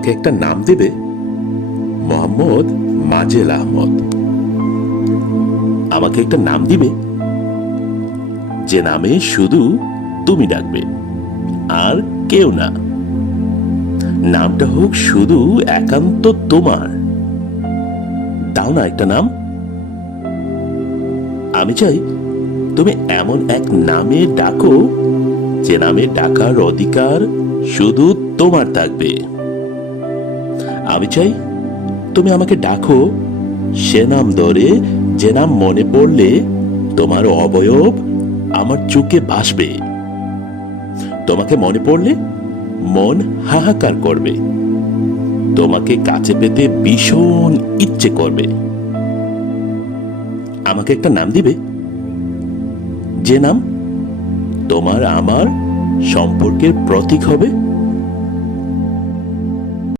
আমাকে একটা নাম দেবে? মোহাম্মদ মাজেল আহমদ। আমাকে একটা নাম দিবে যে নামে শুধু তুমি ডাকবে, আর কেউ না। নামটা হোক শুধু একান্ত তোমার। দাও না একটা নাম। আমি চাই তুমি এমন এক নামে ডাকো যে নামে ডাকার অধিকার শুধু তোমার থাকবে। আমি চাই তুমি আমাকে ডাকো সে নাম ধরে যে নাম মনে পড়লে তোমার অবয়ব আমার চোখে ভাসবে। তোমাকে মনে পড়লে মন হাহাকার করবে, তোমাকে কাছে পেতে ভীষণ ইচ্ছে করবে। আমাকে একটা নাম দিবে যে নাম তোমার আমার সম্পর্কের প্রতীক হবে।